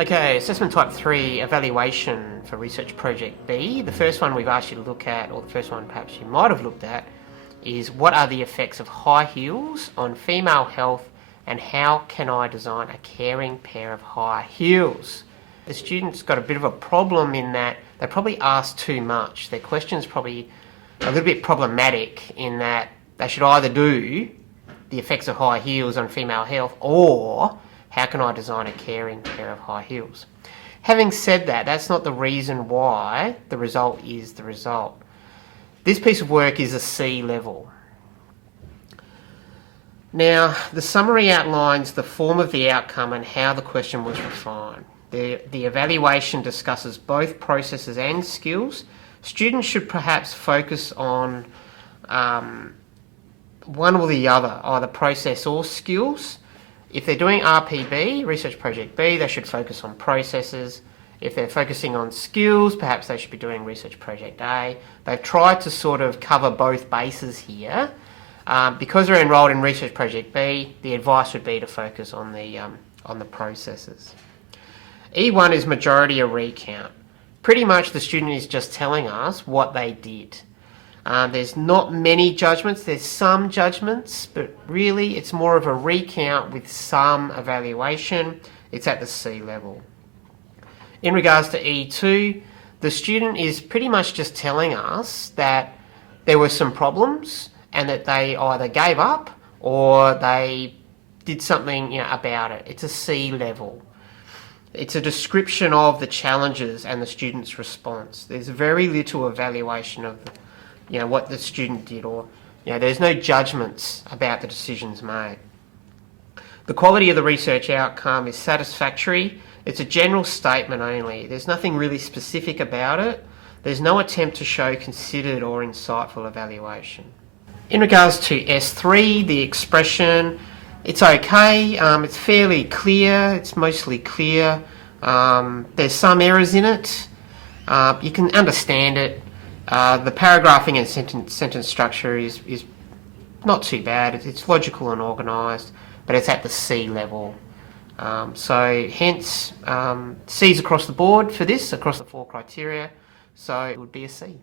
Okay, assessment type 3, evaluation for research project B. The first one we've asked you to look at, or the first one perhaps you might have looked at, is what are the effects of high heels on female health and how can I design a caring pair of high heels? The students got a bit of a problem in that they probably asked too much. Their question's probably a little bit problematic in that they should either do the effects of high heels on female health or how can I design a caring pair of high heels? Having said that, that's not the reason why the result is the result. This piece of work is a C level. Now, the summary outlines the form of the outcome and how the question was refined. The evaluation discusses both processes and skills. Students should perhaps focus on one or the other, either process or skills. If they're doing RPB, Research Project B, they should focus on processes. If they're focusing on skills, perhaps they should be doing Research Project A. They've tried to sort of cover both bases here. Because they're enrolled in Research Project B, the advice would be to focus on the processes. E1 is majority a recount. Pretty much the student is just telling us what they did. There's not many judgments, there's some judgments, but really it's more of a recount with some evaluation. It's at the C level. In regards to E2, the student is pretty much just telling us that there were some problems and that they either gave up or they did something about it. It's a C level. It's a description of the challenges and the student's response. There's very little evaluation of what the student did, or there's no judgments about the decisions made. The quality of the research outcome is satisfactory. It's a general statement only. There's nothing really specific about it. There's no attempt to show considered or insightful evaluation. In regards to S3, the expression, it's okay. It's fairly clear. It's mostly clear. There's some errors in it. You can understand it. The paragraphing and sentence structure is not too bad. It's logical and organised, but it's at the C level. So hence, C's across the board for this, across the 4 criteria. So it would be a C.